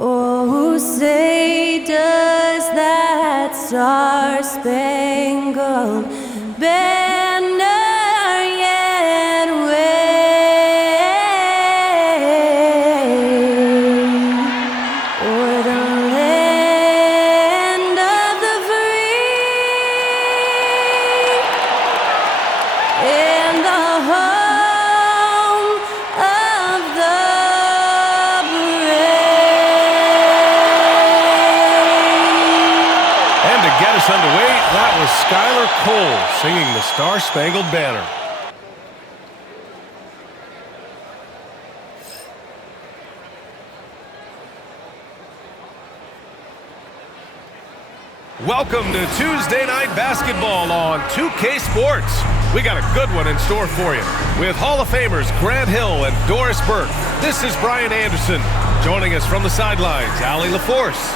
Oh, say does that star-spangled banner yet wave o'er the land of the free and the home of the Get us underway. That was Skylar Cole singing the Star-Spangled Banner. Welcome to Tuesday Night Basketball on 2K Sports. We got a good one in store for you with Hall of Famers Grant Hill and Doris Burke. This is Brian Anderson. Joining us from the sidelines, Allie LaForce.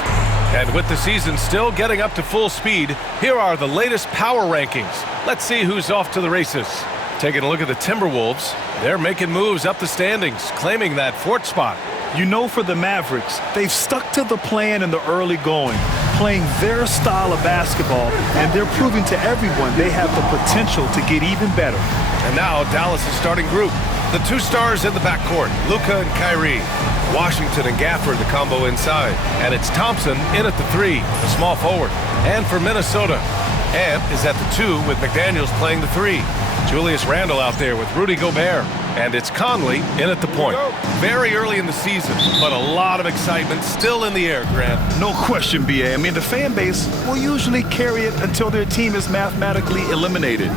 And with the season still getting up to full speed, here are the latest power rankings. Let's see who's off to the races. Taking a look at the Timberwolves, they're making moves up the standings, claiming that fourth spot. You know, for the Mavericks, they've stuck to the plan in the early going, playing their style of basketball, and they're proving to everyone they have the potential to get even better. And now Dallas' starting group. The two stars in the backcourt, Luka and Kyrie. Washington and Gafford, the combo inside. And it's Thompson in at the 3, the small forward. And for Minnesota, Ant is at the 2 with McDaniels playing the 3. Julius Randle out there with Rudy Gobert. And it's Conley in at the point. Very early in the season, but a lot of excitement still in the air, Grant. No question, B.A. I mean, the fan base will usually carry it until their team is mathematically eliminated.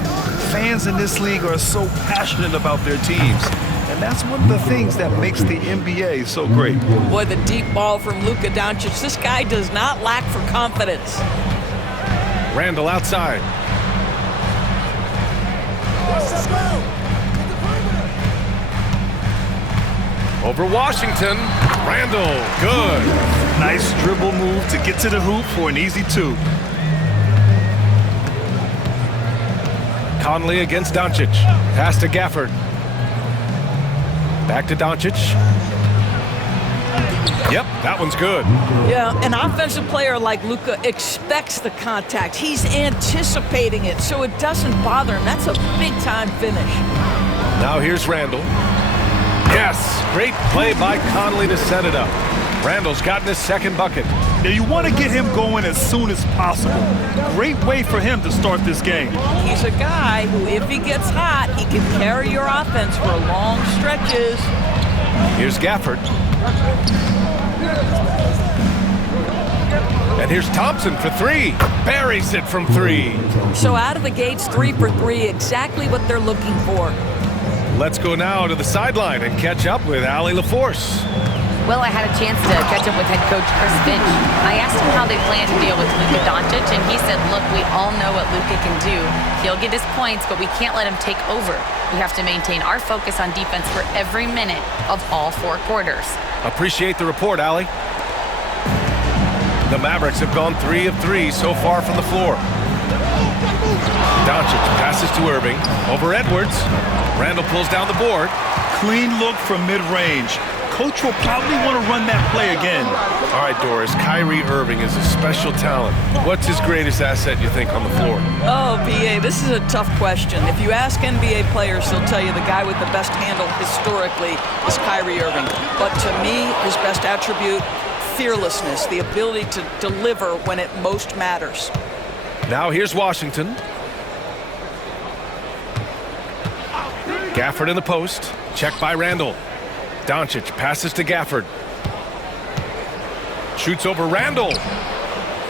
Fans in this league are so passionate about their teams. And that's one of the things that makes the NBA so great. Boy, the deep ball from Luka Doncic. This guy does not lack for confidence. Randle outside. Over Washington. Randle, good. Nice dribble move to get to the hoop for an easy 2. Conley against Doncic. Pass to Gafford. Back to Doncic. Yep, that one's good. Yeah, an offensive player like Luka expects the contact. He's anticipating it, so it doesn't bother him. That's a big-time finish. Now here's Randle. Yes, great play by Conley to set it up. Randle's gotten his second bucket. Now you want to get him going as soon as possible. Great way for him to start this game. He's a guy who, if he gets hot, he can carry your offense for long stretches. Here's Gafford. And here's Thompson for 3. Buries it from 3. So out of the gates, 3 for 3, exactly what they're looking for. Let's go now to the sideline and catch up with Allie LaForce. Well, I had a chance to catch up with head coach Chris Finch. I asked him how they plan to deal with Luka Doncic, and he said, look, we all know what Luka can do. He'll get his points, but we can't let him take over. We have to maintain our focus on defense for every minute of all 4 quarters. Appreciate the report, Allie. The Mavericks have gone 3 of 3 so far from the floor. Doncic passes to Irving. Over Edwards. Randle pulls down the board. Clean look from mid-range. Coach will probably want to run that play again. All right, Doris, Kyrie Irving is a special talent. What's his greatest asset, you think, on the floor? Oh, B.A., this is a tough question. If you ask NBA players, they'll tell you the guy with the best handle historically is Kyrie Irving. But to me, his best attribute, fearlessness, the ability to deliver when it most matters. Now here's Washington. Gafford in the post. Checked by Randle. Doncic passes to Gafford. Shoots over Randle.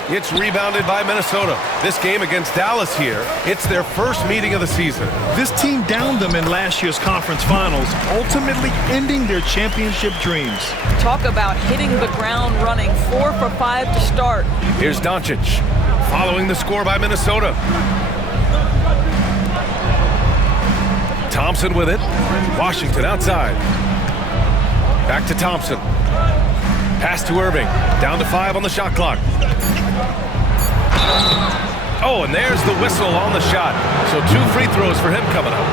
It's rebounded by Minnesota. This game against Dallas here, it's their first meeting of the season. This team downed them in last year's conference finals, ultimately ending their championship dreams. Talk about hitting the ground running. 4 for 5 to start. Here's Doncic, following the score by Minnesota. Thompson with it. Washington outside. Back to Thompson. Pass to Irving. Down to 5 on the shot clock. Oh, and there's the whistle on the shot. So 2 free throws for him coming up.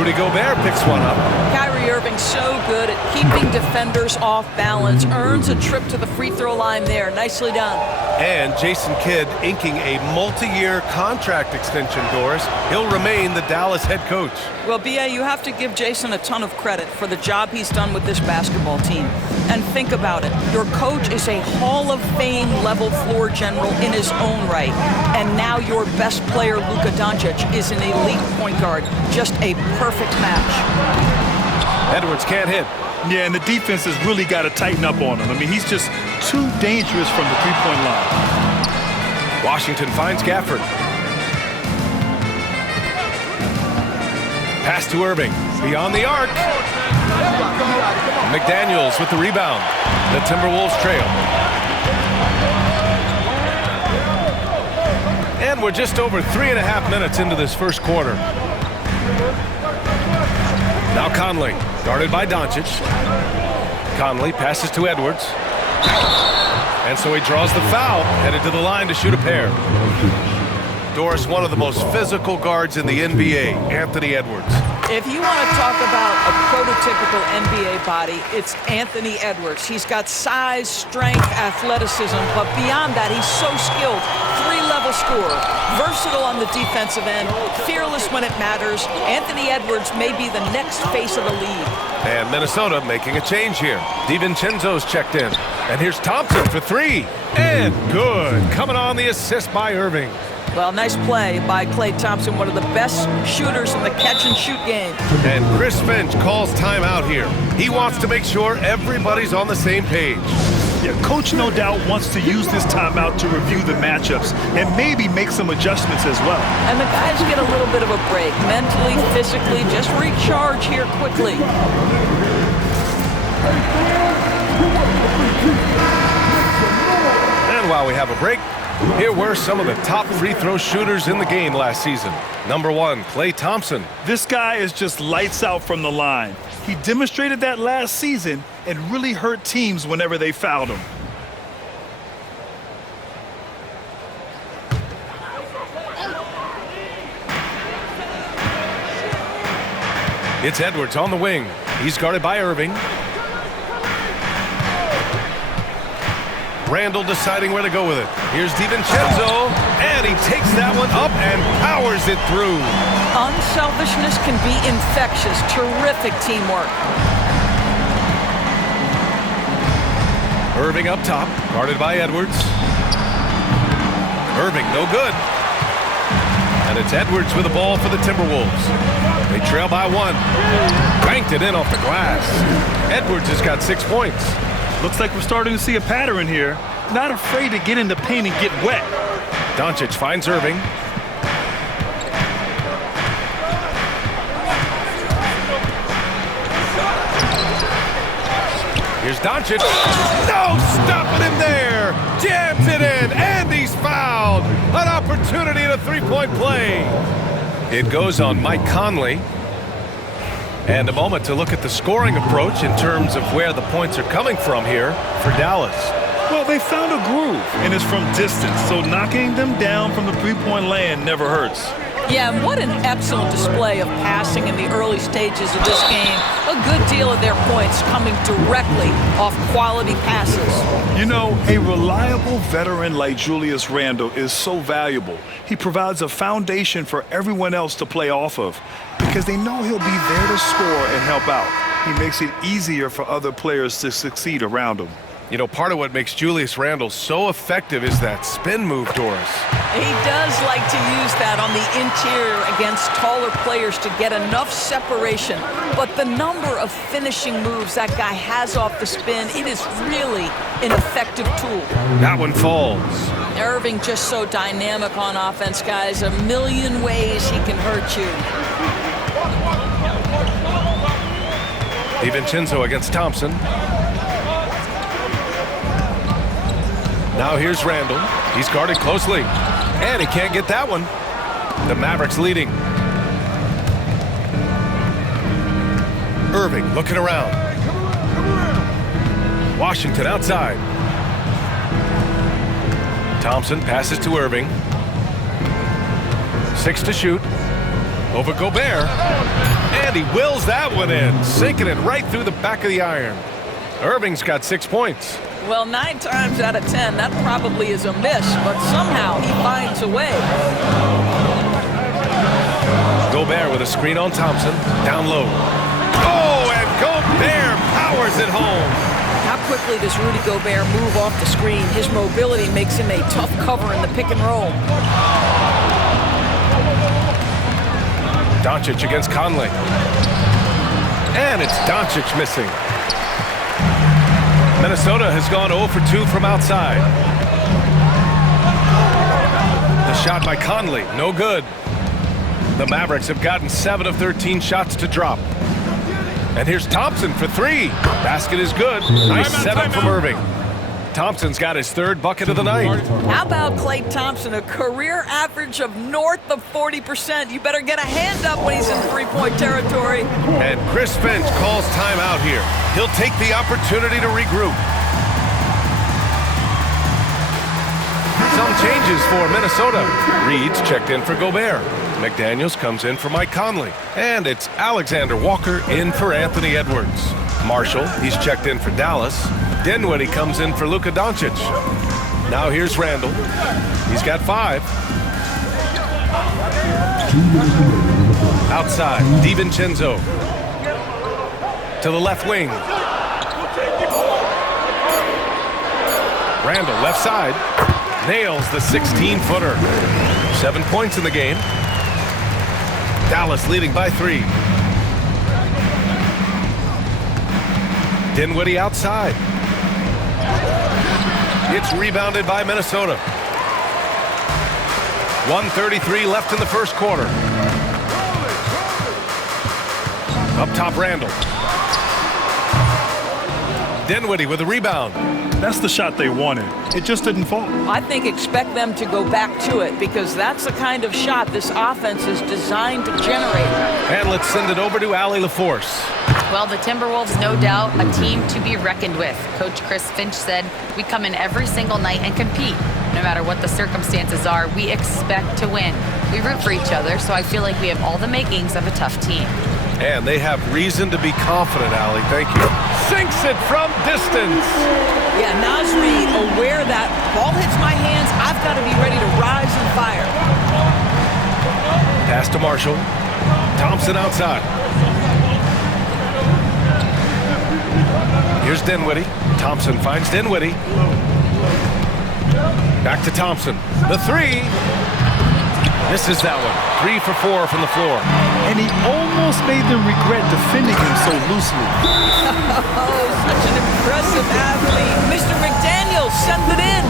Rudy Gobert picks one up. Kyrie Irving's so good at keeping defenders off balance. Earns a trip to the free throw line there. Nicely done. And Jason Kidd inking a multi-year contract extension, Doris. He'll remain the Dallas head coach. Well, B.A., you have to give Jason a ton of credit for the job he's done with this basketball team. And think about it. Your coach is a Hall of Fame level floor general in his own right. And now your best player, Luka Doncic, is an elite point guard. Just a perfect match. Edwards can't hit. Yeah, and the defense has really got to tighten up on him. I mean, he's just too dangerous from the three-point line. Washington finds Gafford. Pass to Irving. Beyond the arc. McDaniels with the rebound. The Timberwolves trail. And we're just over 3.5 minutes into this first quarter. Now Conley, guarded by Doncic. Conley passes to Edwards. And so he draws the foul, headed to the line to shoot a pair. Doris, one of the most physical guards in the NBA, Anthony Edwards. If you want to talk about a prototypical NBA body, it's Anthony Edwards. He's got size, strength, athleticism, but beyond that, he's so skilled. Three-level scorer, versatile on the defensive end, fearless when it matters. Anthony Edwards may be the next face of the league. And Minnesota making a change here. DiVincenzo's checked in. And here's Thompson for three. And good. Coming on the assist by Irving. Well, nice play by Klay Thompson, one of the best shooters in the catch-and-shoot game. And Chris Finch calls timeout here. He wants to make sure everybody's on the same page. Yeah, coach no doubt wants to use this timeout to review the matchups and maybe make some adjustments as well. And the guys get a little bit of a break, mentally, physically, just recharge here quickly. And while we have a break, here were some of the top free throw shooters in the game last season. Number 1, Klay Thompson. This guy is just lights out from the line. He demonstrated that last season and really hurt teams whenever they fouled him. It's Edwards on the wing. He's guarded by Irving. Randall deciding where to go with it. Here's DiVincenzo, and he takes that one up and powers it through. Unselfishness can be infectious. Terrific teamwork. Irving up top, guarded by Edwards. Irving, no good. And it's Edwards with the ball for the Timberwolves. They trail by 1. Banked it in off the glass. Edwards has got 6 points. Looks like we're starting to see a pattern here. Not afraid to get in the paint and get wet. Doncic finds Irving. Here's Doncic. No, stopping him there. Jams it in, and he's fouled. An opportunity at a three-point play. It goes on Mike Conley. And a moment to look at the scoring approach in terms of where the points are coming from here for Dallas. Well, they found a groove, and it's from distance, so knocking them down from the three-point land never hurts. Yeah, and what an excellent display of passing in the early stages of this game. A good deal of their points coming directly off quality passes. You know, a reliable veteran like Julius Randle is so valuable. He provides a foundation for everyone else to play off of because they know he'll be there to score and help out. He makes it easier for other players to succeed around him. You know, part of what makes Julius Randle so effective is that spin move, Doris. He does like to use that on the interior against taller players to get enough separation. But the number of finishing moves that guy has off the spin, it is really an effective tool. That one falls. Irving just so dynamic on offense, guys. A million ways he can hurt you. DiVincenzo against Thompson. Now here's Randall. He's guarded closely. And he can't get that one. The Mavericks leading. Irving looking around. Washington outside. Thompson passes to Irving. 6 to shoot. over Gobert. And he wills that one in, sinking it right through the back of the iron. Irving's got 6 points. Well, 9 times out of 10, that probably is a miss, but somehow he finds a way. Gobert with a screen on Thompson, down low. Oh, and Gobert powers it home. How quickly does Rudy Gobert move off the screen? His mobility makes him a tough cover in the pick and roll. Doncic against Conley. And it's Doncic missing. Minnesota has gone 0 for 2 from outside. The shot by Conley, no good. The Mavericks have gotten 7 of 13 shots to drop. And here's Thompson for 3. Basket is good. Nice setup from Irving. Thompson's got his 3rd bucket of the night. How about Klay Thompson, a career average of north of 40%? You better get a hand up when he's in three-point territory. And Chris Finch calls timeout here. He'll take the opportunity to regroup. Some changes for Minnesota. Reed's checked in for Gobert. McDaniels comes in for Mike Conley. And it's Alexander Walker in for Anthony Edwards. Marshall, he's checked in for Dallas. Dinwiddie comes in for Luka Doncic. Now here's Randall. He's got 5. Outside, DiVincenzo. To the left wing. Randall, left side. Nails the 16-footer. 7 points in the game. Dallas leading by 3. Dinwiddie outside. It's rebounded by Minnesota. 1:33 left in the first quarter. Up top, Randall. Dinwiddie with a rebound. That's the shot they wanted. It just didn't fall. I think expect them to go back to it because that's the kind of shot this offense is designed to generate. And let's send it over to Allie LaForce. Well, the Timberwolves, no doubt, a team to be reckoned with. Coach Chris Finch said, we come in every single night and compete. No matter what the circumstances are, we expect to win. We root for each other, so I feel like we have all the makings of a tough team. And they have reason to be confident, Allie. Thank you. Sinks it from distance. Yeah, Naz Reid, aware that ball hits my hands, I've got to be ready to rise and fire. Pass to Marshall. Thompson outside. Here's Dinwiddie. Thompson finds Dinwiddie. Back to Thompson. The 3. Misses that one. 3 for 4 from the floor. And he almost made them regret defending him so loosely. Oh, such an impressive athlete. Mr. McDaniels sends it in.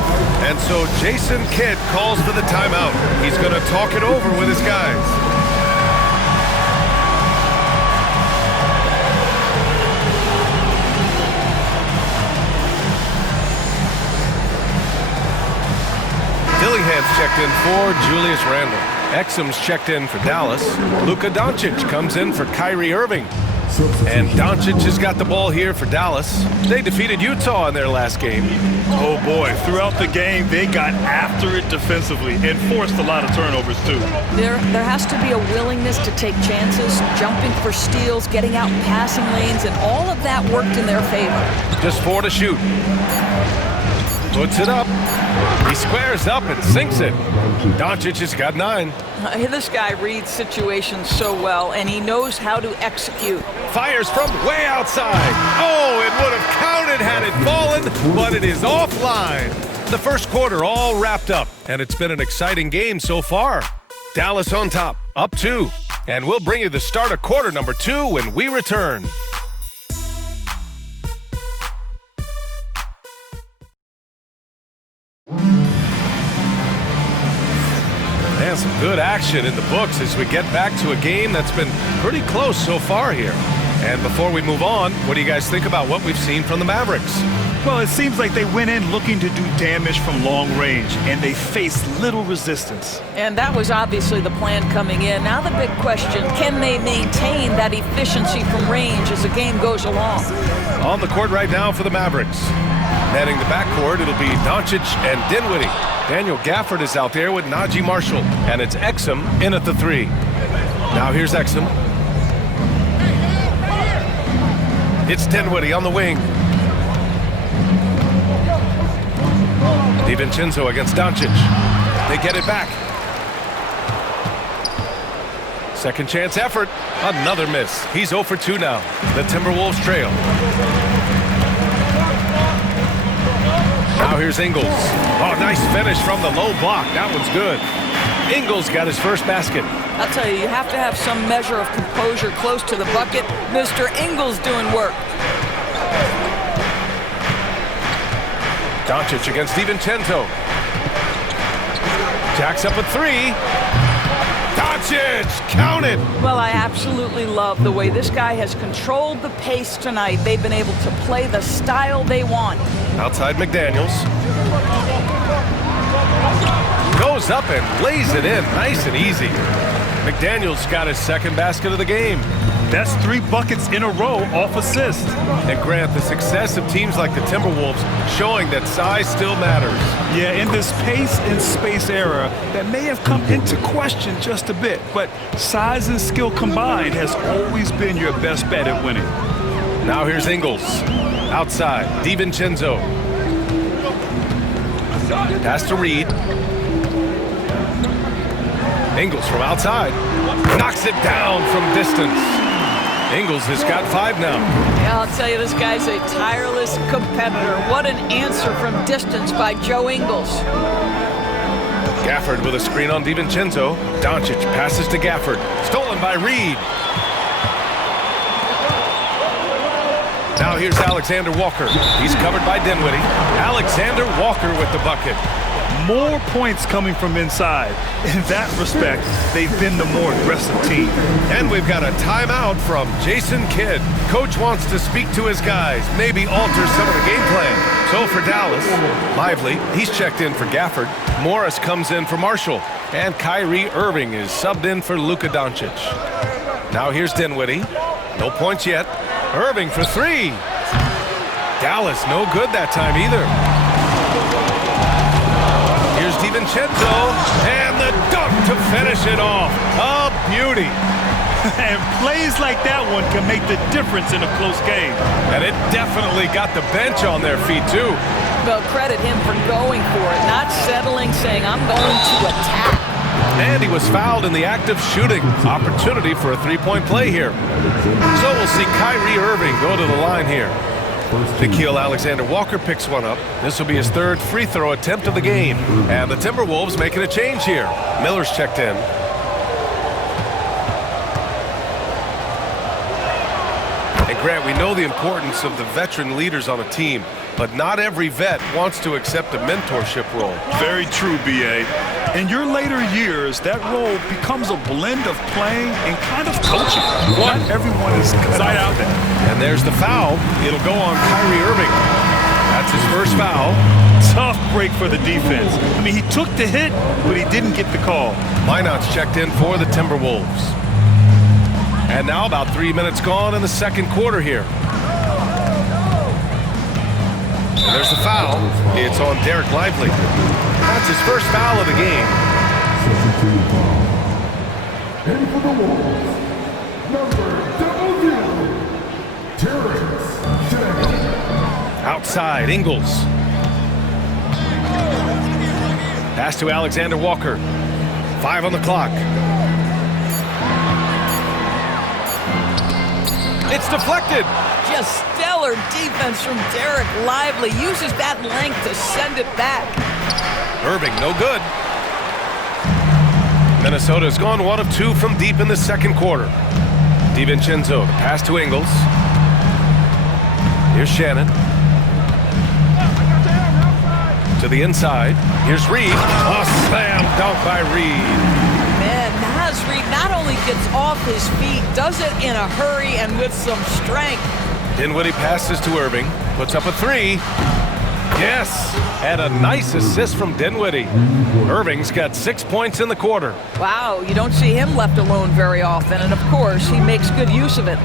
And so Jason Kidd calls for the timeout. He's going to talk it over with his guys. Dillingham's checked in for Julius Randle. Exum's checked in for Dallas. Luka Doncic comes in for Kyrie Irving. And Doncic has got the ball here for Dallas. They defeated Utah in their last game. Oh boy, throughout the game, they got after it defensively and forced a lot of turnovers too. There has to be a willingness to take chances, jumping for steals, getting out in passing lanes, and all of that worked in their favor. Just 4 to shoot. Puts it up. He squares up and sinks it. Doncic has got 9. This guy reads situations so well, and he knows how to execute. Fires from way outside. Oh, it would have counted had it fallen, but it is offline. The first quarter all wrapped up, and it's been an exciting game so far. Dallas on top, up 2. And we'll bring you the start of quarter number 2 when we return. And some good action in the books as we get back to a game that's been pretty close so far here. And before we move on, what do you guys think about what we've seen from the Mavericks? Well, it seems like they went in looking to do damage from long range, and they faced little resistance. And that was obviously the plan coming in. Now the big question, can they maintain that efficiency from range as the game goes along? On the court right now for the Mavericks. Manning the backcourt, it'll be Doncic and Dinwiddie. Daniel Gafford is out there with Najee Marshall, and it's Exum in at the 3. Now here's Exum. It's Dinwiddie on the wing. DiVincenzo against Doncic. They get it back. Second chance effort. Another miss. He's 0 for 2 now. The Timberwolves trail. Now here's Ingles. Oh, nice finish from the low block. That one's good. Ingles got his first basket. I'll tell you have to have some measure of composure close to the bucket. Mr. Ingles doing work. Doncic against DiVincenzo. Jacks up a 3. Doncic, count it. Well, I absolutely love the way this guy has controlled the pace tonight. They've been able to play the style they want. Outside McDaniels. Goes up and lays it in, nice and easy. McDaniels got his second basket of the game. That's 3 buckets in a row off assist. And Grant, the success of teams like the Timberwolves showing that size still matters. Yeah, in this pace and space era, that may have come into question just a bit, but size and skill combined has always been your best bet at winning. Now here's Ingles. Outside, DiVincenzo. Pass to Reed. Ingles from outside. Knocks it down from distance. Ingles has got 5 now. Yeah, I'll tell you, this guy's a tireless competitor. What an answer from distance by Joe Ingles. Gafford with a screen on DiVincenzo. Doncic passes to Gafford. Stolen by Reed. Now here's Alexander Walker. He's covered by Dinwiddie. Alexander Walker with the bucket. More points coming from inside. In that respect, they've been the more aggressive team. And we've got a timeout from Jason Kidd. Coach wants to speak to his guys, maybe alter some of the game plan. So for Dallas, Lively, he's checked in for Gafford. Morris comes in for Marshall. And Kyrie Irving is subbed in for Luka Doncic. Now here's Dinwiddie. No points yet. Irving for 3. Dallas no good that time either. Here's DiVincenzo, and the dunk to finish it off. A beauty. And plays like that one can make the difference in a close game. And it definitely got the bench on their feet, too. Well, credit him for going for it, not settling, saying, I'm going to attack. And he was fouled in the act of shooting. Opportunity for a 3-point play here. So we'll see Kyrie Irving go to the line here. Nickeil Alexander-Walker picks one up. This will be his 3rd free throw attempt of the game. And the Timberwolves making a change here. Miller's checked in. And Grant, we know the importance of the veteran leaders on a team, but not every vet wants to accept a mentorship role. Very true, B.A. In your later years, that role becomes a blend of playing and kind of coaching. Not everyone is cut out there. And there's the foul. It'll go on Kyrie Irving. That's his first foul. Tough break for the defense. I mean, he took the hit, but he didn't get the call. Minot's checked in for the Timberwolves. And now about 3 minutes gone in the second quarter here. And there's the foul. It's on Derek Lively. That's his first foul of the game. And for the Wolves, number 00, Outside, Ingles. Pass to Alexander Walker. 5 on the clock. It's deflected. Just stellar defense from Derek Lively. Uses that length to send it back. Irving, no good. Minnesota's gone 1 of 2 from deep in the second quarter. DiVincenzo, the pass to Ingles. Here's Shannon. To the inside. Here's Reed. A slam dunk by Reed. Man, Naz Reed not only gets off his feet, does it in a hurry and with some strength. Dinwiddie passes to Irving. Puts up a 3. Yes, and a nice assist from Dinwiddie. Irving's got 6 points in the quarter. Wow, you don't see him left alone very often, and of course, he makes good use of it.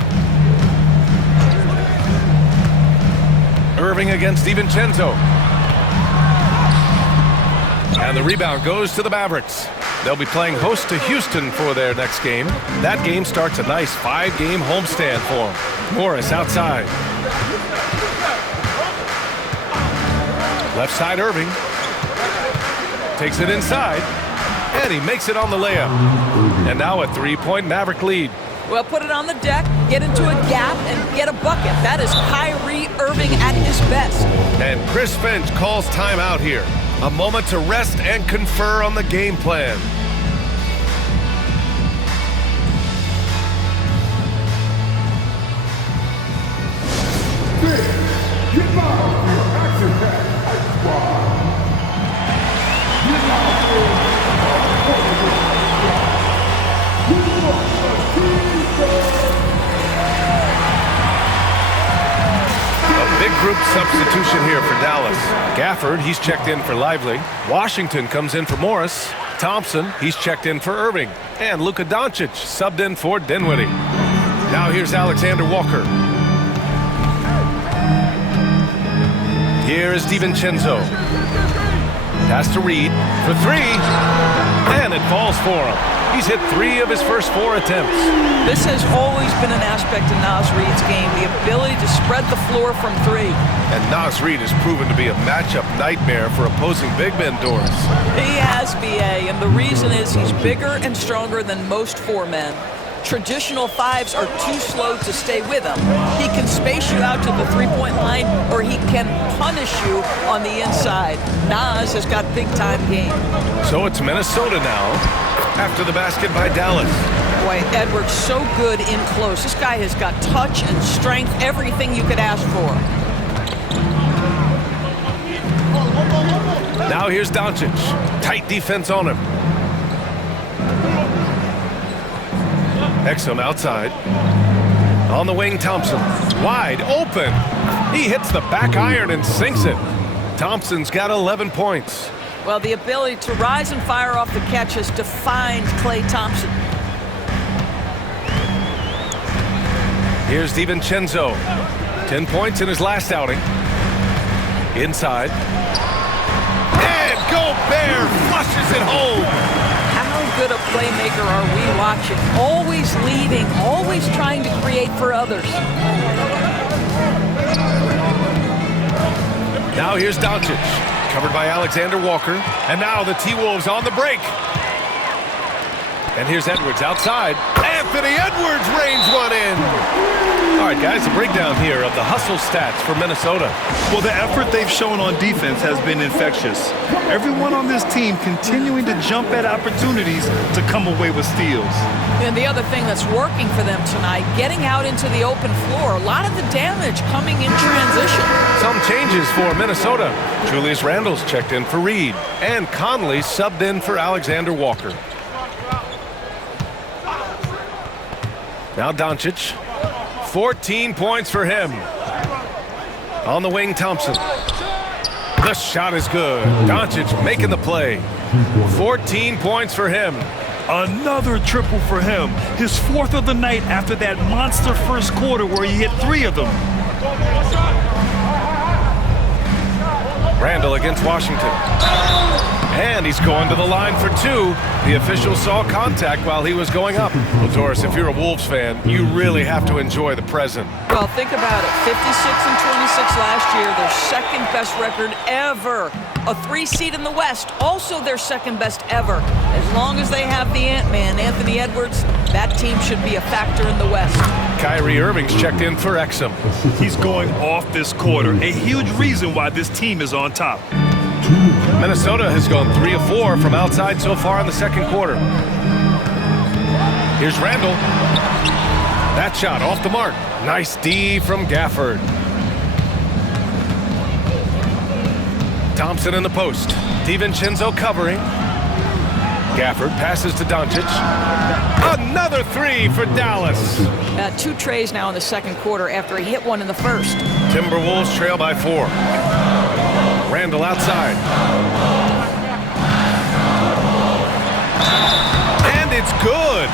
Irving against DiVincenzo. And the rebound goes to the Mavericks. They'll be playing host to Houston for their next game. That game starts a nice 5-game homestand for them. Morris outside. Left side Irving. Takes it inside. And he makes it on the layup. And now a 3-point Maverick lead. Well, put it on the deck, get into a gap, and get a bucket. That is Kyrie Irving at his best. And Chris Finch calls timeout here. A moment to rest and confer on the game plan. Big group substitution here for Dallas. Gafford, he's checked in for Lively. Washington comes in for Morris. Thompson, he's checked in for Irving. And Luka Doncic subbed in for Dinwiddie. Now here's Alexander Walker. Here is DiVincenzo. Pass to Reed for 3. And it falls for him. He's hit 3 of his first 4 attempts. This has always been an aspect of Naz Reid's game, the ability to spread the floor from 3. And Naz Reid has proven to be a matchup nightmare for opposing big men, Doris. He has, BA, and the reason is he's bigger and stronger than most 4 men. Traditional 5s are too slow to stay with him. He can space you out to the 3-point line, or he can punish you on the inside. Naz has got big-time game. So it's Minnesota now, after the basket by Dallas. Boy, Edwards so good in close. This guy has got touch and strength, everything you could ask for. Now here's Doncic. Tight defense on him. Exum outside. On the wing, Thompson. Wide open. He hits the back iron and sinks it. Thompson's got 11 points. Well, the ability to rise and fire off the catch has defined Klay Thompson. Here's DiVincenzo. 10 points in his last outing. Inside. And Gobert flushes it home. How good a playmaker are we watching? Always leading, always trying to create for others. Now here's Doncic. Covered by Alexander Walker. And now the T-Wolves on the break. And here's Edwards outside. Anthony Edwards rains one in. All right, guys, a breakdown here of the hustle stats for Minnesota. Well, the effort they've shown on defense has been infectious. Everyone on this team continuing to jump at opportunities to come away with steals. And the other thing that's working for them tonight, getting out into the open floor. A lot of the damage coming in transition. Some changes for Minnesota. Julius Randle's checked in for Reed. And Conley subbed in for Alexander Walker. Now Doncic. 14 points for him. On the wing, Thompson. The shot is good. Doncic making the play. 14 points for him. Another triple for him. His 4th of the night after that monster first quarter where he hit 3 of them. Randle against Washington. And he's going to the line for 2. The official saw contact while he was going up. Well, Doris, if you're a Wolves fan, you really have to enjoy the present. Well, think about it. 56-26 last year, their second best record ever. A 3 seed in the West, also their second best ever. As long as they have the Ant-Man, Anthony Edwards, that team should be a factor in the West. Kyrie Irving's checked in for Exum. He's going off this quarter. A huge reason why this team is on top. Minnesota has gone 3 of 4 from outside so far in the second quarter. Here's Randle. That shot off the mark. Nice D from Gafford. Thompson in the post. DiVincenzo covering. Gafford passes to Doncic. Another 3 for Dallas. 2 trays now in the second quarter after he hit 1 in the first. Timberwolves trail by 4. Randle outside. And it's good.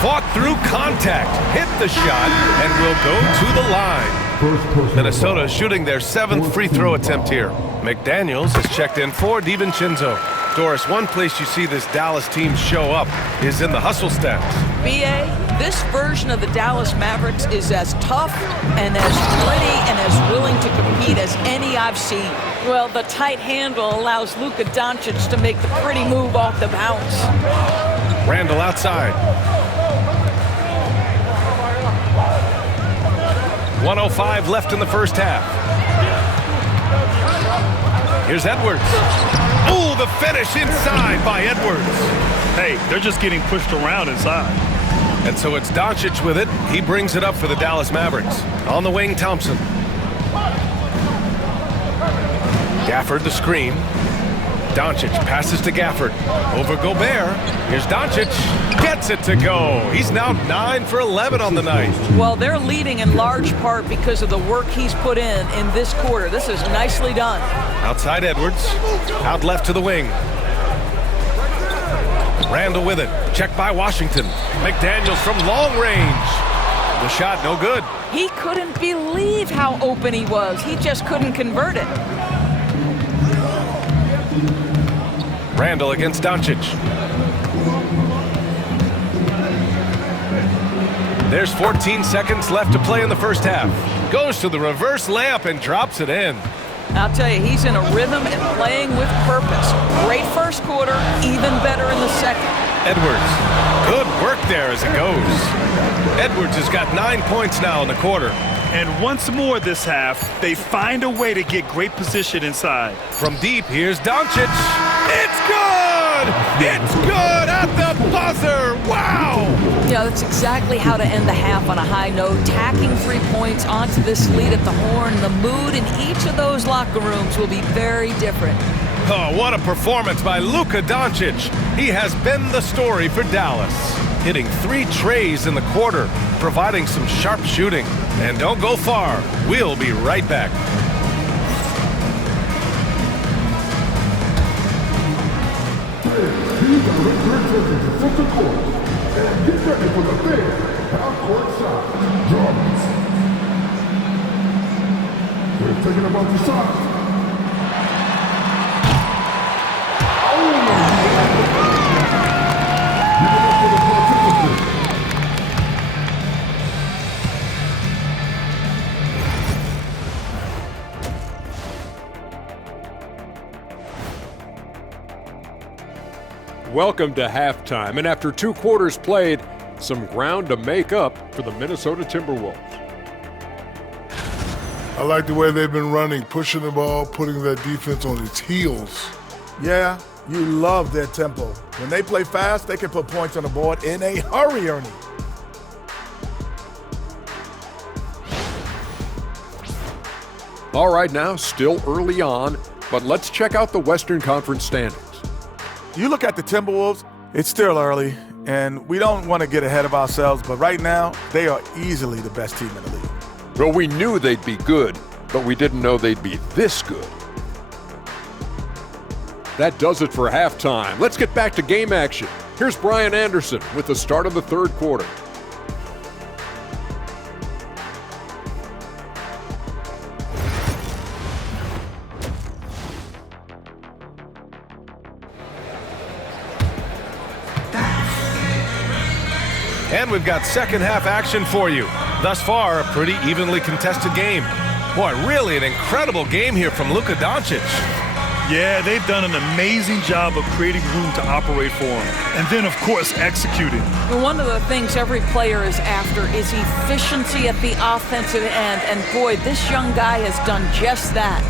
Fought through contact, hit the shot, and will go to the line. Minnesota shooting their 7th free throw attempt here. McDaniels has checked in for DiVincenzo. Doris, one place you see this Dallas team show up is in the hustle stats. BA, this version of the Dallas Mavericks is as tough and as gritty and as willing to compete as any I've seen. Well, the tight handle allows Luka Doncic to make the pretty move off the bounce. Randall outside. 1:05 left in the first half. Here's Edwards. Oh, the finish inside by Edwards. Hey, they're just getting pushed around inside. And so it's Doncic with it. He brings it up for the Dallas Mavericks. On the wing, Thompson. Gafford the screen. Doncic passes to Gafford. Over Gobert. Here's Doncic. Gets it to go. He's now 9 for 11 on the night. Well, they're leading in large part because of the work he's put in this quarter. This is nicely done. Outside Edwards. Out left to the wing. Randall with it. Checked by Washington. McDaniels from long range. The shot no good. He couldn't believe how open he was. He just couldn't convert it. Randall against Doncic. There's 14 seconds left to play in the first half. Goes to the reverse layup and drops it in. I'll tell you, he's in a rhythm and playing with purpose. Great first quarter, even better in the second. Edwards. Good work there as it goes. Edwards has got 9 points now in the quarter. And once more this half, they find a way to get great position inside. From deep, here's Doncic. It's good! It's good at the buzzer! Wow! Yeah, that's exactly how to end the half on a high note. Tacking 3 points onto this lead at the horn. The mood in each of those locker rooms will be very different. Oh, what a performance by Luka Doncic. He has been the story for Dallas. Hitting 3 trays in the quarter, providing some sharp shooting. And don't go far. We'll be right back. These are the returns to center court. And get ready for the big half-court shot. Drums. They're taking about the shot. Welcome to halftime, and after 2 quarters played, some ground to make up for the Minnesota Timberwolves. I like the way they've been running, pushing the ball, putting their defense on its heels. Yeah, you love their tempo. When they play fast, they can put points on the board in a hurry, Ernie. All right, now, still early on, but let's check out the Western Conference standings. You look at the Timberwolves, it's still early, and we don't want to get ahead of ourselves, but right now, they are easily the best team in the league. Well, we knew they'd be good, but we didn't know they'd be this good. That does it for halftime. Let's get back to game action. Here's Brian Anderson with the start of the third quarter. And we've got second half action for you. Thus far, a pretty evenly contested game. Boy, really an incredible game here from Luka Doncic. Yeah, they've done an amazing job of creating room to operate for him. And then, of course, executing. One of the things every player is after is efficiency at the offensive end. And boy, this young guy has done just that.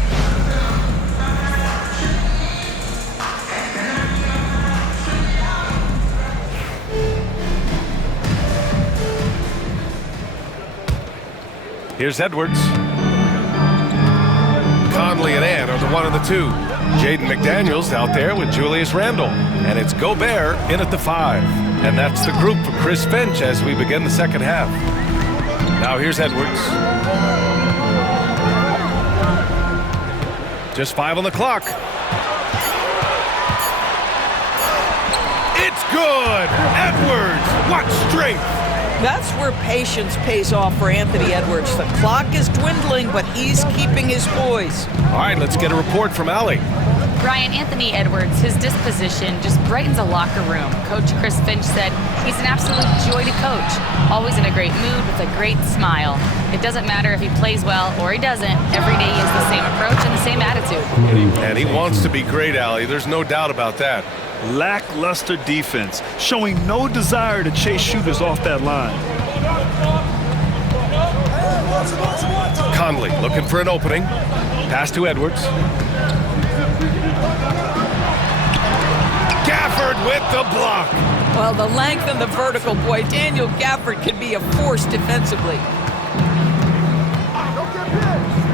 Here's Edwards. Conley and Ant are the 1 and the 2. Jaden McDaniels out there with Julius Randle. And it's Gobert in at the 5. And that's the group for Chris Finch as we begin the second half. Now here's Edwards. Just 5 on the clock. It's good! Edwards! What strength! That's where patience pays off for Anthony Edwards. The clock is dwindling, but he's keeping his poise. All right, let's get a report from Allie. Brian, Anthony Edwards, his disposition just brightens a locker room. Coach Chris Finch said he's an absolute joy to coach. Always in a great mood with a great smile. It doesn't matter if he plays well or he doesn't. Every day he has the same approach and the same attitude. And he wants to be great, Allie. There's no doubt about that. Lackluster defense, showing no desire to chase shooters off that line. Conley looking for an opening. Pass to Edwards. Gafford with the block. Well, the length and the vertical, boy, Daniel Gafford can be a force defensively.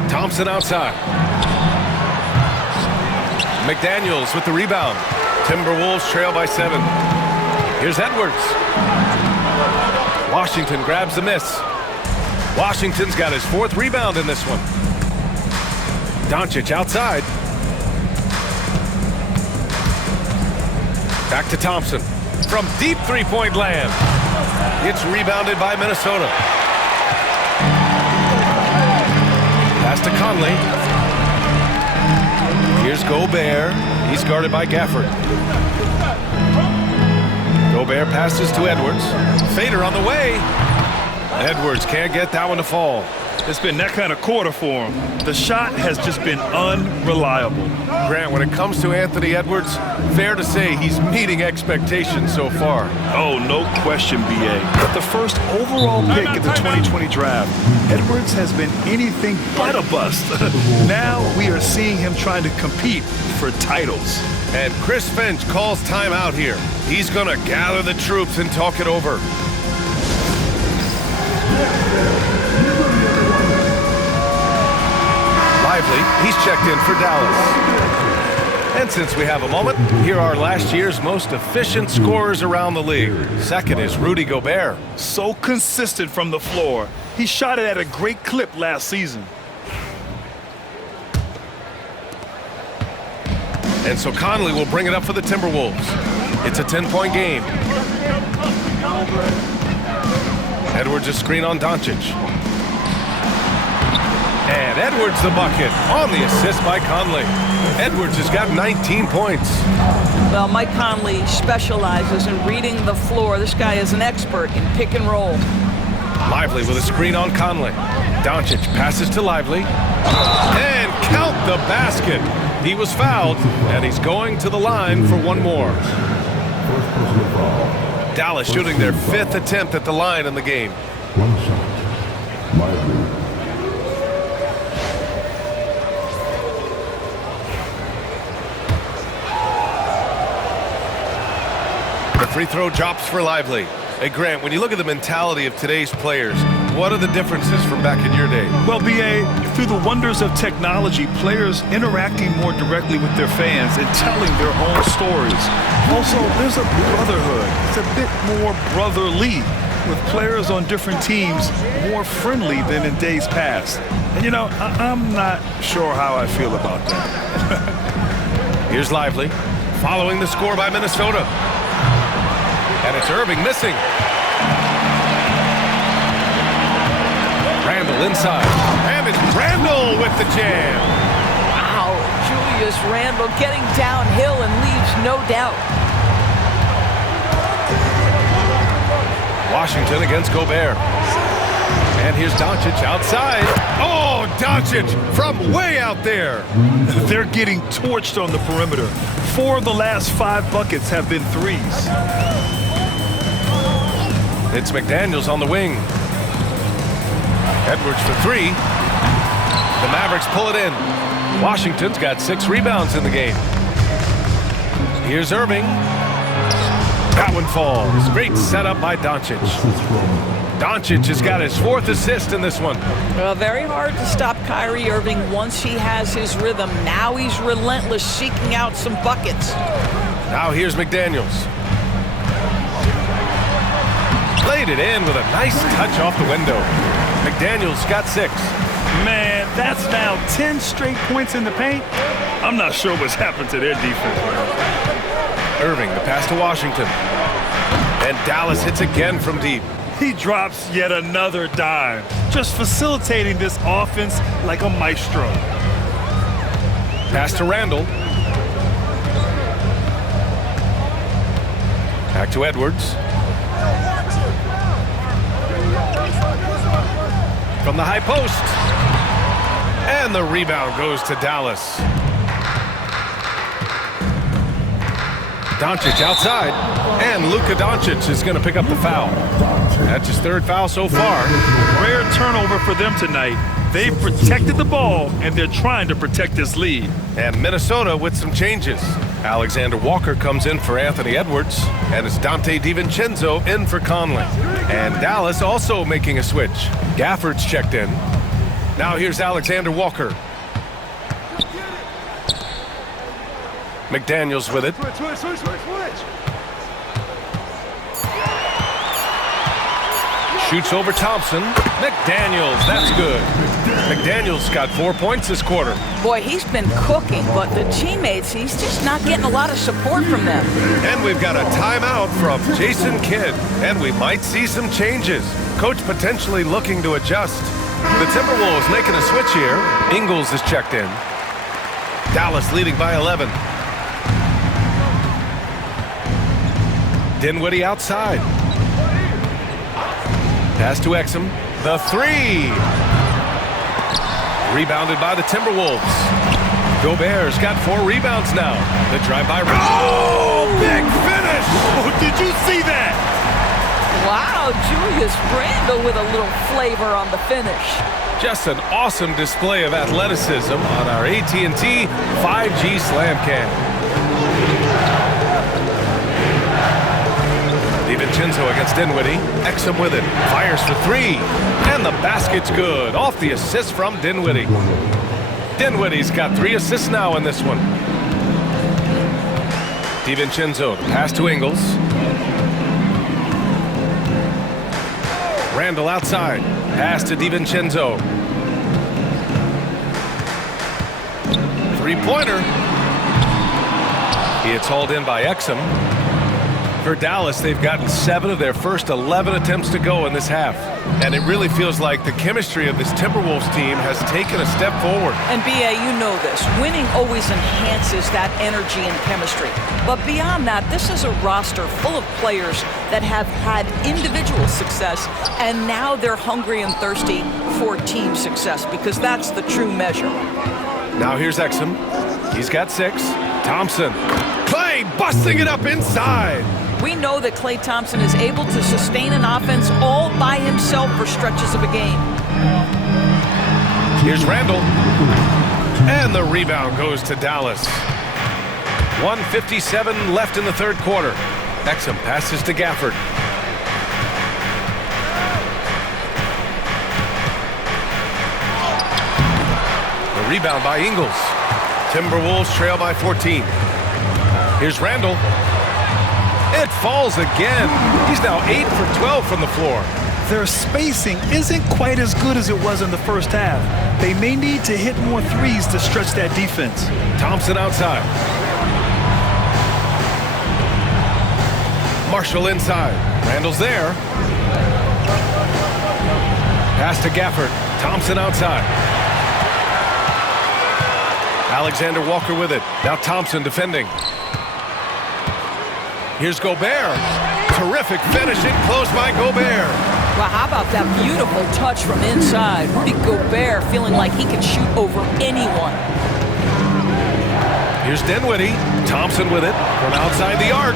Thompson outside. McDaniels with the rebound. Timberwolves trail by 7. Here's Edwards. Washington grabs the miss. Washington's got his 4th rebound in this one. Doncic outside. Back to Thompson. From deep three-point land. It's rebounded by Minnesota. Pass to Conley. Here's Gobert. He's guarded by Gafford. Gobert passes to Edwards. Fader on the way. Edwards can't get that one to fall. It's been that kind of quarter for him. The shot has just been unreliable. Grant, when it comes to Anthony Edwards, fair to say he's meeting expectations so far. Oh, no question, B.A. The first overall pick in the 2020 draft, Edwards has been anything but a bust. Now we are seeing him trying to compete for titles. And Chris Finch calls timeout here. He's going to gather the troops and talk it over. Lively, he's checked in for Dallas. And since we have a moment, here are last year's most efficient scorers around the league. Second is Rudy Gobert. So consistent from the floor. He shot it at a great clip last season. And so Conley will bring it up for the Timberwolves. It's a 10-point game. Edwards a screen on Doncic. And Edwards the bucket on the assist by Conley. Edwards has got 19 points. Well, Mike Conley specializes in reading the floor. This guy is an expert in pick and roll. Lively with a screen on Conley. Doncic passes to Lively. And count the basket. He was fouled, and he's going to the line for one more. Dallas shooting their 5th attempt at the line in the game. One shot. Lively. The free throw drops for Lively. Hey, Grant, when you look at the mentality of today's players, what are the differences from back in your day? Well, B.A., through the wonders of technology, players interacting more directly with their fans and telling their own stories. Also, there's a brotherhood. It's a bit more brotherly, with players on different teams more friendly than in days past. And, you know, I'm not sure how I feel about that. Here's Lively, following the score by Minnesota. And it's Irving missing. Randle inside. And it's Randle with the jam. Wow, Julius Randle getting downhill and leaves no doubt. Washington against Gobert. And here's Doncic outside. Oh, Doncic from way out there. They're getting torched on the perimeter. 4 of the last 5 buckets have been threes. It's McDaniels on the wing. Edwards for 3. The Mavericks pull it in. Washington's got 6 rebounds in the game. Here's Irving. That one falls. Great setup by Doncic. Doncic has got his 4th assist in this one. Well, very hard to stop Kyrie Irving once he has his rhythm. Now he's relentless, seeking out some buckets. Now here's McDaniels. Played it in with a nice touch off the window. McDaniels got 6. Man, that's now 10 straight points in the paint. I'm not sure what's happened to their defense, man. Irving, the pass to Washington. And Dallas hits again from deep. He drops yet another dime, just facilitating this offense like a maestro. Pass to Randle. Back to Edwards. From the high post. And the rebound goes to Dallas. Doncic outside. And Luka Doncic is going to pick up the foul. That's his third foul so far. Rare turnover for them tonight. They've protected the ball, and they're trying to protect this lead. And Minnesota with some changes. Alexander Walker comes in for Anthony Edwards, and it's Dante DiVincenzo in for Conley. And Dallas also making a switch. Gafford's checked in. Now here's Alexander Walker. McDaniels with it. Shoots over Thompson. McDaniels, that's good. McDaniels got 4 points this quarter. Boy, he's been cooking, but the teammates, he's just not getting a lot of support from them. And we've got a timeout from Jason Kidd. And we might see some changes. Coach potentially looking to adjust. The Timberwolves making a switch here. Ingles is checked in. Dallas leading by 11. Dinwiddie outside. Pass to Exum. The three. Rebounded by the Timberwolves. Gobert's got 4 rebounds now. The drive-by. Oh, big finish! Oh, did you see that? Wow, Julius Randle with a little flavor on the finish. Just an awesome display of athleticism on our AT&T 5G Slam Cam. DiVincenzo against Dinwiddie. Exum with it. Fires for 3. And the basket's good. Off the assist from Dinwiddie. Dinwiddie's got 3 assists now in this one. DiVincenzo. Pass to Ingles. Randle outside. Pass to DiVincenzo. 3-pointer. It's hauled in by Exum. For Dallas, they've gotten 7 of their first 11 attempts to go in this half. And it really feels like the chemistry of this Timberwolves team has taken a step forward. And B.A., you know this. Winning always enhances that energy and chemistry. But beyond that, this is a roster full of players that have had individual success, and now they're hungry and thirsty for team success, because that's the true measure. Now here's Exum. He's got 6. Thompson. Clay busting it up inside. We know that Klay Thompson is able to sustain an offense all by himself for stretches of a game. Here's Randle. And the rebound goes to Dallas. 1:57 left in the third quarter. Exum passes to Gafford. The rebound by Ingles. Timberwolves trail by 14. Here's Randle. It falls again. He's now 8 for 12 from the floor. Their spacing isn't quite as good as it was in the first half. They may need to hit more threes to stretch that defense. Thompson outside. Marshall inside. Randle's there. Pass to Gafford. Thompson outside. Alexander Walker with it. Now Thompson defending. Here's Gobert. Terrific finish in close by Gobert. Well, how about that beautiful touch from inside? Rudy Gobert feeling like he can shoot over anyone. Here's Dinwiddie. Thompson with it from outside the arc.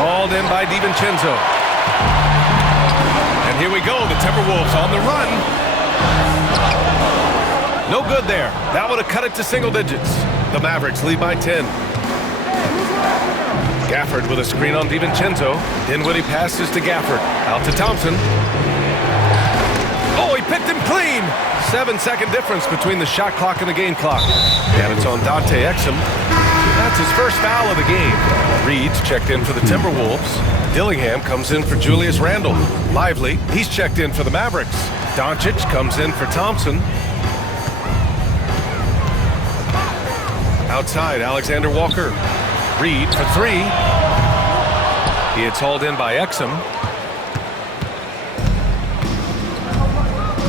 Hauled in by DiVincenzo. And here we go. The Timberwolves on the run. No good there. That would have cut it to single digits. The Mavericks lead by 10. Gafford with a screen on DiVincenzo. Dinwiddie passes to Gafford. Out to Thompson. Oh, he picked him clean. 7-second difference between the shot clock and the game clock. And it's on Dante Exum. That's his first foul of the game. Reed's checked in for the Timberwolves. Dillingham comes in for Julius Randle. Lively, he's checked in for the Mavericks. Doncic comes in for Thompson. Outside, Alexander Walker. Reed for 3. It's hauled in by Exum.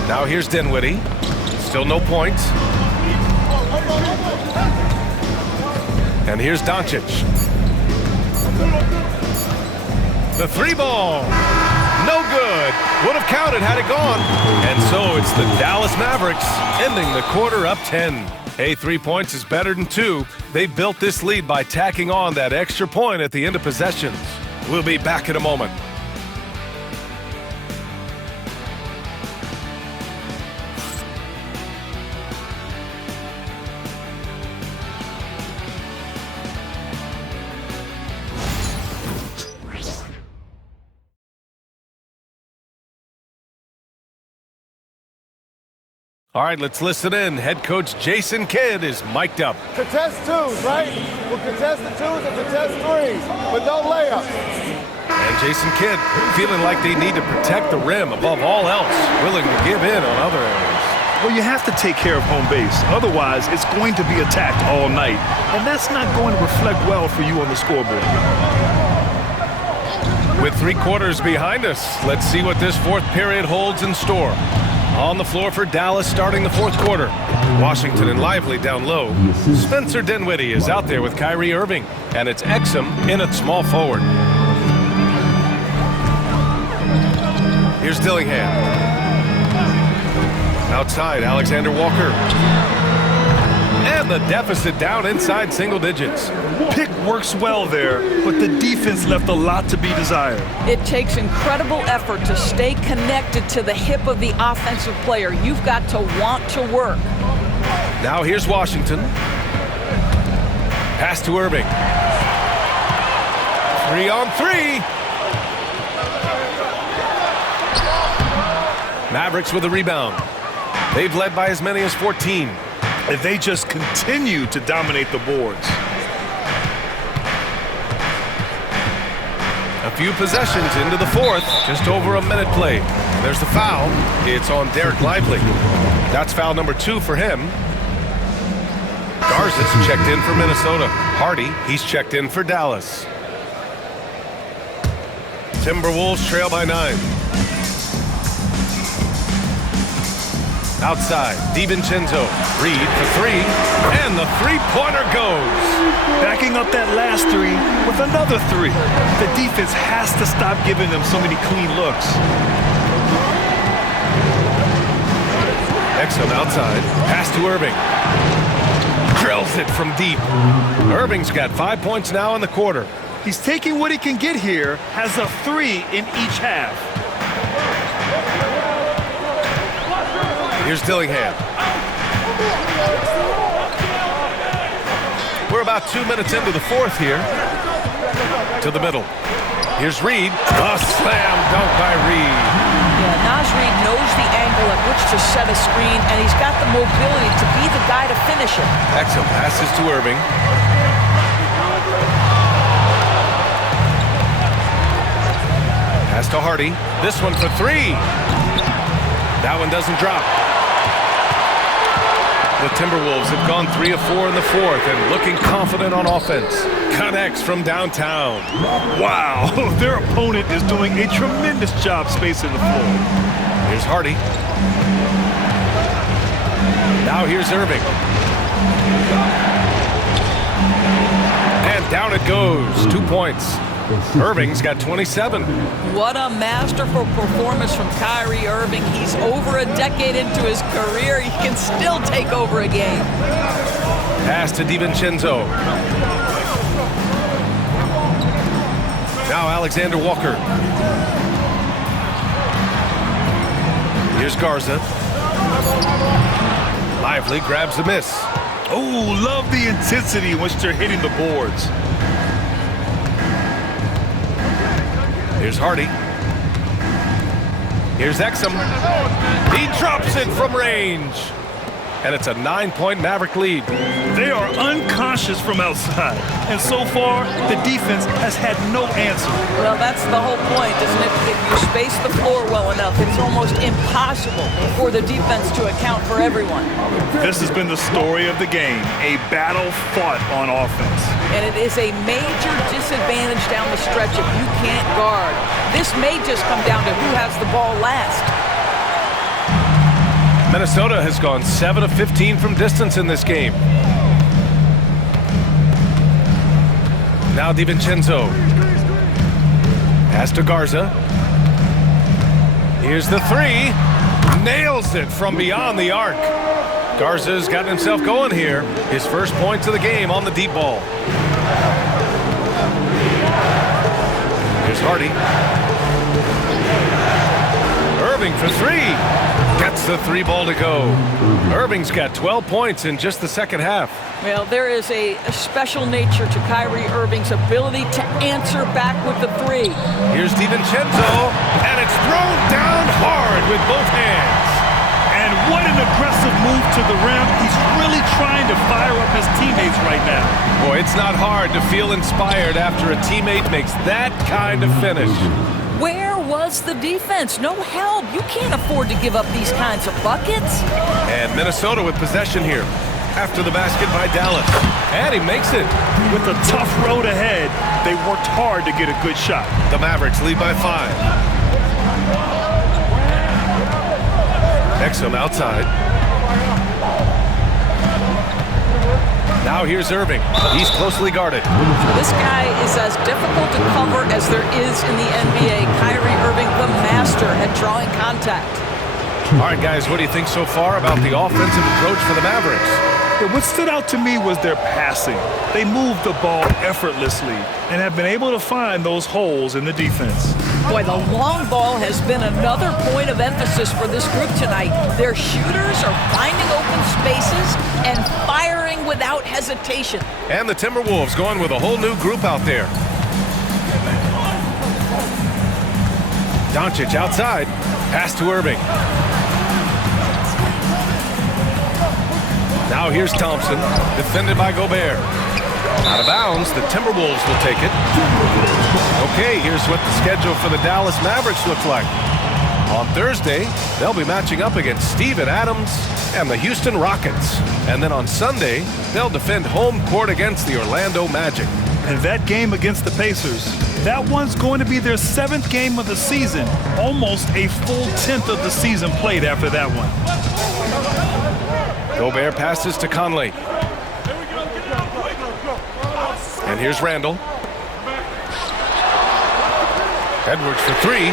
Now here's Dinwiddie. Still no points. And here's Doncic. The three ball. No good. Would have counted had it gone. And so it's the Dallas Mavericks ending the quarter up 10. Hey, 3 points is better than 2. They built this lead by tacking on that extra point at the end of possessions. We'll be back in a moment. All right, let's listen in. Head coach Jason Kidd is mic'd up. Contest twos, right? We'll contest the twos and contest threes, but no layups. And Jason Kidd feeling like they need to protect the rim above all else, willing to give in on other areas. Well, you have to take care of home base. Otherwise, it's going to be attacked all night. And that's not going to reflect well for you on the scoreboard. With 3 quarters behind us, let's see what this fourth period holds in store. On the floor for Dallas starting the fourth quarter. Washington and Lively down low. Spencer Dinwiddie is out there with Kyrie Irving. And it's Exum in at small forward. Here's Dillingham. Outside, Alexander Walker. And the deficit down inside single digits. Pick works well there, but the defense left a lot to be desired. It takes incredible effort to stay connected to the hip of the offensive player. You've got to want to work. Now here's Washington. Pass to Irving. 3-on-3. Mavericks with a rebound. They've led by as many as 14. And they just continue to dominate the boards. A few possessions into the fourth, just over a minute played. There's the foul. It's on Derek Lively. That's foul number 2 for him. Garza's checked in for Minnesota. Hardy, he's checked in for Dallas. Timberwolves trail by 9. Outside, DiVincenzo. Reed for 3, and the three-pointer goes. Backing up that last 3 with another 3. The defense has to stop giving them so many clean looks. Exum outside, pass to Irving. Drills it from deep. Irving's got 5 points now in the quarter. He's taking what he can get here, has a 3 in each half. Here's Dillingham. We're about 2 minutes into the fourth here. To the middle. Here's Reed. A slam dunk by Reed. Yeah, Naz Reid knows the angle at which to set a screen, and he's got the mobility to be the guy to finish it. Exum passes to Irving. Pass to Hardy. This one for 3. That one doesn't drop. The Timberwolves have gone 3 of 4 in the fourth and looking confident on offense. Connects from downtown. Wow, their opponent is doing a tremendous job spacing the floor. Here's Hardy. Now here's Irving. And down it goes. 2 points. Irving's got 27. What a masterful performance from Kyrie Irving. He's over a decade into his career. He can still take over a game. Pass to DiVincenzo. Now Alexander Walker. Here's Garza. Lively grabs the miss. Oh, love the intensity in which they're hitting the boards. Here's Hardy. Here's Exum. He drops it from range. And it's a 9-point Maverick lead. They are unconscious from outside. And so far, the defense has had no answer. Well, that's the whole point, isn't it? If you space the floor well enough, it's almost impossible for the defense to account for everyone. This has been the story of the game, a battle fought on offense. And it is a major disadvantage down the stretch if you can't guard. This may just come down to who has the ball last. Minnesota has gone 7 of 15 from distance in this game. Now DiVincenzo. Pass to Garza. Here's the three. Nails it from beyond the arc. Garza's gotten himself going here. His first points of the game on the deep ball. Here's Hardy. Irving for three. Gets the three ball to go. Irving's got 12 points in just the second half. Well, there is a special nature to Kyrie Irving's ability to answer back with the three. Here's DiVincenzo, and it's thrown down hard with both hands. And what an aggressive move to the rim. He's really trying to fire up his teammates right now. Boy, it's not hard to feel inspired after a teammate makes that kind of finish. Where was the defense? No help. You can't afford to give up these kinds of buckets. And Minnesota with possession here. After the basket by Dallas. And he makes it. With a tough road ahead, they worked hard to get a good shot. The Mavericks lead by 5. Exum outside. Now here's Irving. He's closely guarded. This guy is as difficult to cover as there is in the NBA. Kyrie Irving, the master at drawing contact. All right, guys, what do you think so far about the offensive approach for the Mavericks? What stood out to me was their passing. They moved the ball effortlessly and have been able to find those holes in the defense. Boy, the long ball has been another point of emphasis for this group tonight. Their shooters are finding open spaces and firing without hesitation. And the Timberwolves going with a whole new group out there. Doncic outside. Pass to Irving. Now here's Thompson, defended by Gobert. Out of bounds, the Timberwolves will take it. Okay, here's what the schedule for the Dallas Mavericks looks like. On Thursday, they'll be matching up against Steven Adams and the Houston Rockets. And then on Sunday, they'll defend home court against the Orlando Magic. And that game against the Pacers, that one's going to be their 7th game of the season. Almost a full 10th of the season played after that one. Gobert passes to Conley. And here's Randall. Edwards for three.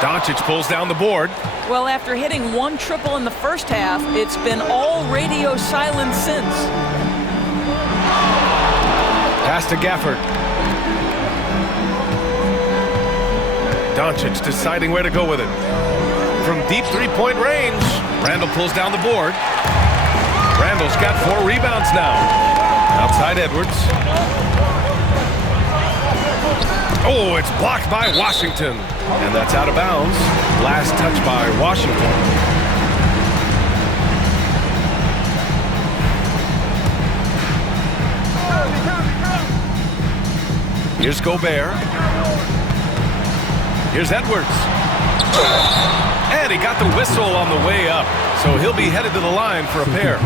Doncic pulls down the board. Well, after hitting one triple in the first half, it's been all radio silence since. Pass to Gafford. Doncic deciding where to go with it. From deep three-point range, Randall pulls down the board. Randall's got 4 rebounds now. Outside Edwards. Oh, it's blocked by Washington. And that's out of bounds. Last touch by Washington. Here's Gobert. Here's Edwards. And he got the whistle on the way up. So he'll be headed to the line for a pair.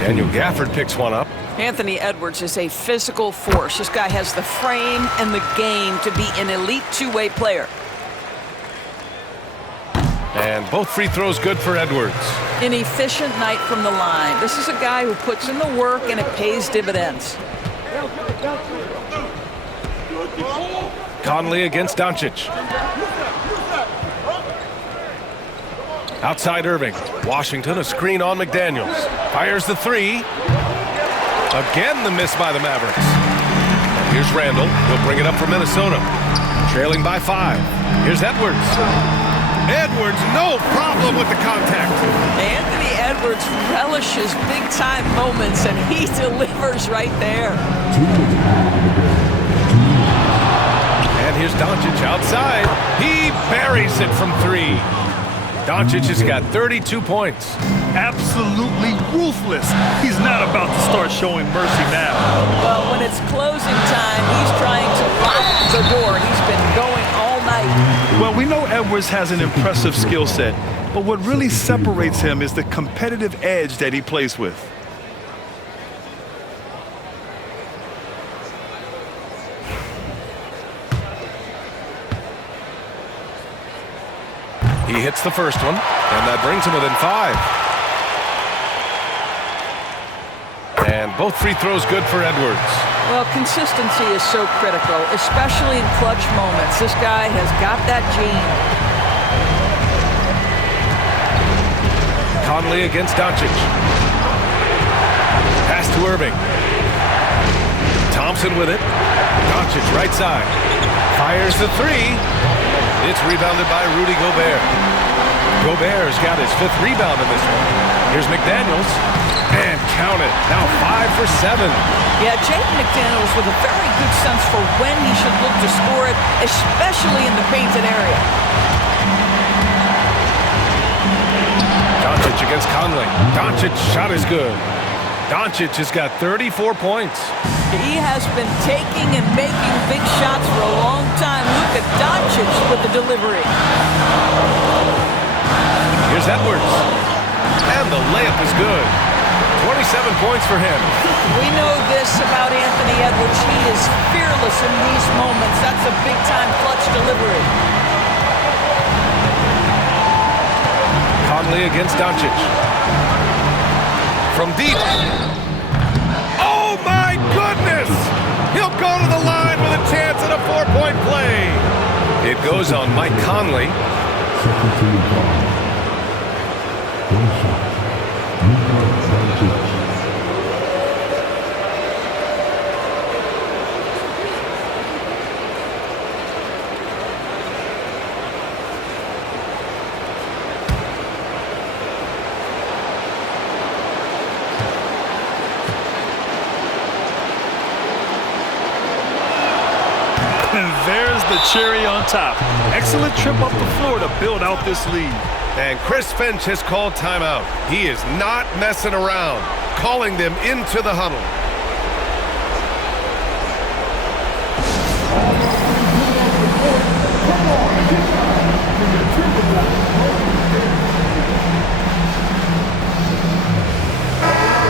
Daniel Gafford picks one up. Anthony Edwards is a physical force. This guy has the frame and the game to be an elite two-way player. And both free throws good for Edwards. An efficient night from the line. This is a guy who puts in the work and it pays dividends. Conley against Doncic. Outside Irving. Washington, a screen on McDaniels. Fires the three. Again, the miss by the Mavericks. And here's Randall. He'll bring it up for Minnesota. Trailing by 5. Here's Edwards. Edwards, no problem with the contact. Anthony Edwards relishes big-time moments, and he delivers right there. And here's Doncic outside. He buries it from 3. Doncic has got 32 points. Absolutely ruthless. He's not about to start showing mercy now. Well, when it's closing time, he's trying to lock the door. He's been going all night. Well, we know Edwards has an impressive skill set, but what really separates him is the competitive edge that he plays with. He hits the first one, and that brings him within 5. And both free throws good for Edwards. Well, consistency is so critical, especially in clutch moments. This guy has got that gene. Conley against Doncic. Pass to Irving. Thompson with it. Doncic right side. Fires the three. It's rebounded by Rudy Gobert. Gobert's got his 5th rebound in this one. Here's McDaniels. And count it. Now 5 for 7. Yeah, Jaden McDaniels with a very good sense for when he should look to score it, especially in the painted area. Doncic against Conley. Doncic shot is good. Doncic has got 34 points. He has been taking and making big shots for a long time. Luka Doncic with the delivery. Here's Edwards. And the layup is good. 27 points for him. We know this about Anthony Edwards. He is fearless in these moments. That's a big-time clutch delivery. Conley against Doncic. From deep. Oh, my goodness! He'll go to the line with a chance at a 4-point play. It goes on Mike Conley. Second team foul. One shot. Luka Doncic. And there's the cherry on top. Excellent trip up the floor to build out this lead. And Chris Finch has called timeout. He is not messing around, calling them into the huddle.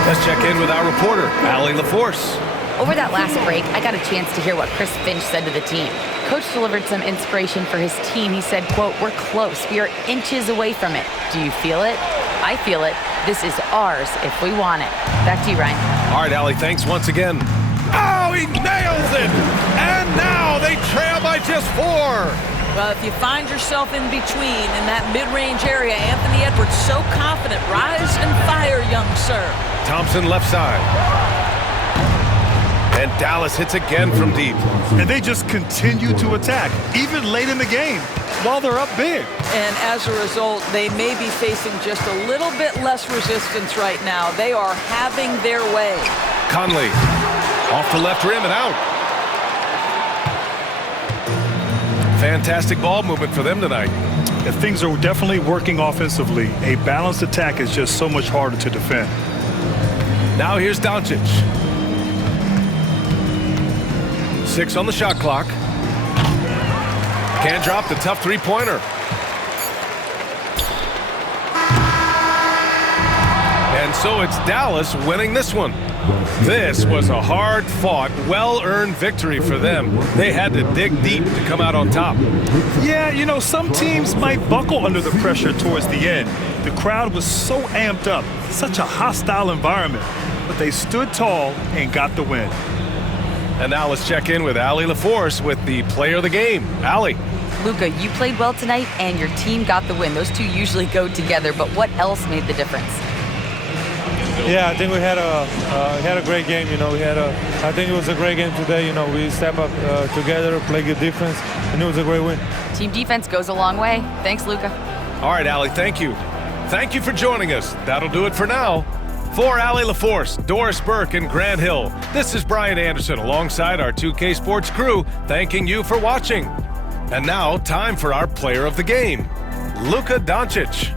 Let's check in with our reporter, Allie LaForce. Over that last break, I got a chance to hear what Chris Finch said to the team. Coach delivered some inspiration for his team. He said, quote, "We're close. We are inches away from it. Do you feel it? I feel it. This is ours if we want it." Back to you, Ryan. All right, Allie, thanks once again. Oh, he nails it! And now they trail by just 4. Well, if you find yourself in between in that mid-range area, Anthony Edwards so confident. Rise and fire, young sir. Thompson left side. And Dallas hits again from deep. And they just continue to attack, even late in the game, while they're up big. And as a result, they may be facing just a little bit less resistance right now. They are having their way. Conley off the left rim and out. Fantastic ball movement for them tonight. And things are definitely working offensively. A balanced attack is just so much harder to defend. Now here's Doncic. 6 on the shot clock. Can't drop the tough 3-pointer. And so it's Dallas winning this one. This was a hard-fought, well-earned victory for them. They had to dig deep to come out on top. Yeah, you know, some teams might buckle under the pressure towards the end. The crowd was so amped up, such a hostile environment. But they stood tall and got the win. And now let's check in with Allie LaForce with the player of the game. Allie. Luka, you played well tonight, and your team got the win. Those two usually go together, but what else made the difference? Yeah, I think we had a great game. You know, I think it was a great game today. You know, we step up together, play good defense, and it was a great win. Team defense goes a long way. Thanks, Luka. All right, Allie, thank you. Thank you for joining us. That'll do it for now. For Allie LaForce, Doris Burke, and Grant Hill, this is Brian Anderson alongside our 2K Sports crew, thanking you for watching. And now, time for our player of the game, Luka Doncic.